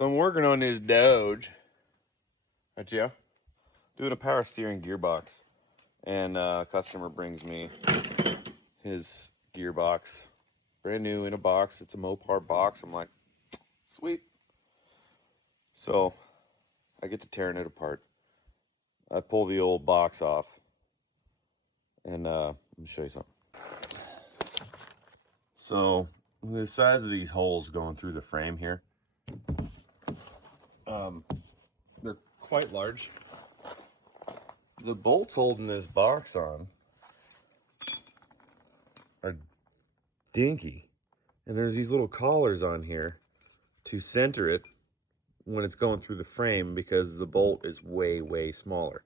So I'm working on this Doge. Right, yeah? Doing a power steering gearbox. And a customer brings me his gearbox. Brand new in a box. It's a Mopar box. I'm like, sweet. So I get to tearing it apart. I pull the old box off. And let me show you something. So the size of these holes going through the frame here, they're quite large. The bolts holding this box on are dinky. And there's these little collars on here to center it when it's going through the frame because the bolt is way, way smaller.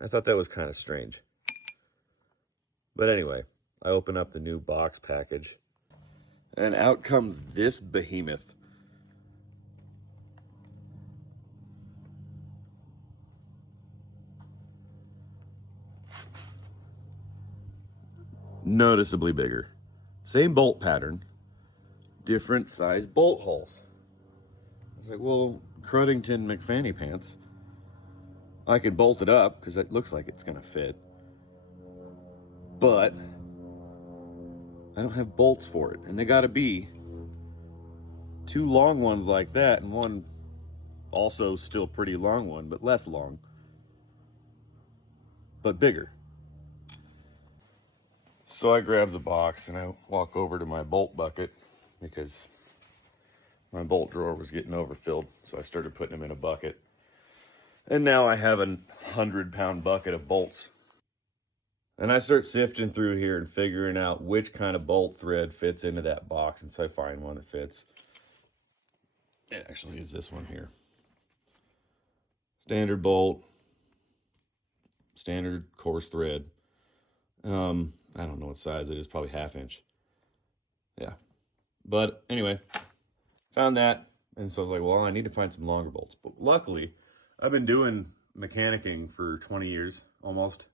I thought that was kind of strange. But anyway, I open up the new box package and out comes this behemoth. Noticeably bigger. Same bolt pattern, different size bolt holes. I was like, well, Cruddington McFanny pants. I could bolt it up because it looks like it's gonna fit. But I don't have bolts for it. And they gotta be two long ones like that and one also still pretty long one, but less long, but bigger. So I grab the box and I walk over to my bolt bucket because my bolt drawer was getting overfilled. So I started putting them in a bucket. And now I have a 100-pound bucket of bolts. And I start sifting through here and figuring out which kind of bolt thread fits into that box. And so I find one that fits. It actually is this one here. Standard bolt, standard coarse thread. I don't know what size it is, probably 1/2 inch. Yeah. But anyway, found that. And so I was like, well, I need to find some longer bolts. But luckily, I've been doing mechanicking for 20 years almost.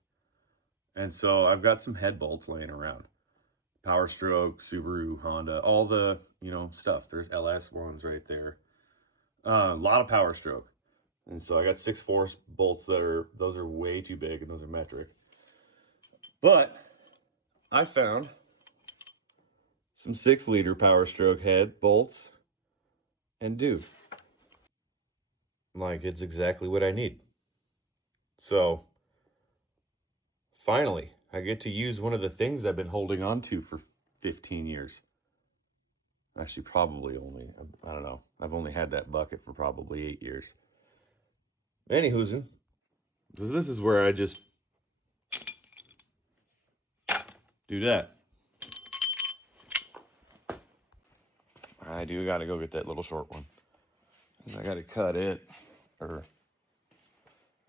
And so I've got some head bolts laying around. Power Stroke, Subaru, Honda, all the, stuff. There's LS ones right there. A lot of Power Stroke. And so I got 6/4 bolts those are way too big and those are metric. But I found some 6-liter Power Stroke head bolts and dude, like it's exactly what I need. So finally, I get to use one of the things I've been holding on to for 15 years. Actually, probably only, I don't know. I've only had that bucket for probably 8 years. Anywhoozin, this is where I just do that. I do got to go get that little short one. I got to cut it or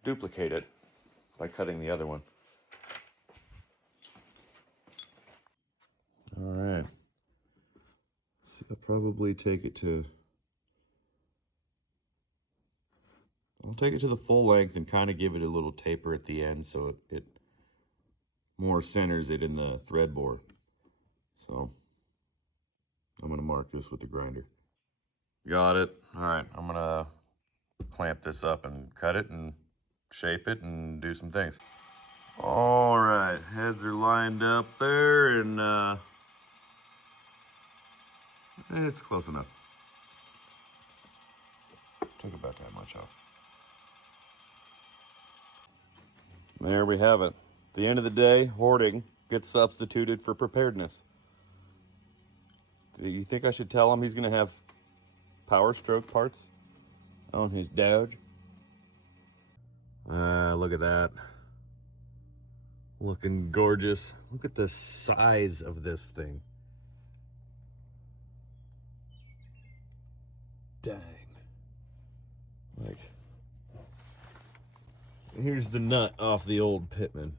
duplicate it by cutting the other one. All right. So I'll probably take it to, I'll take it to the full length and kind of give it a little taper at the end so it more centers it in the thread bore. So I'm going to mark this with the grinder. Got it. All right, I'm going to clamp this up and cut it and shape it and do some things. All right, heads are lined up there and it's close enough. Took about that much off. There we have it. At the end of the day, hoarding gets substituted for preparedness. Do you think I should tell him he's going to have Power Stroke parts on his Dodge? Look at that. Looking gorgeous. Look at the size of this thing. Dang. Like, here's the nut off the old Pitman.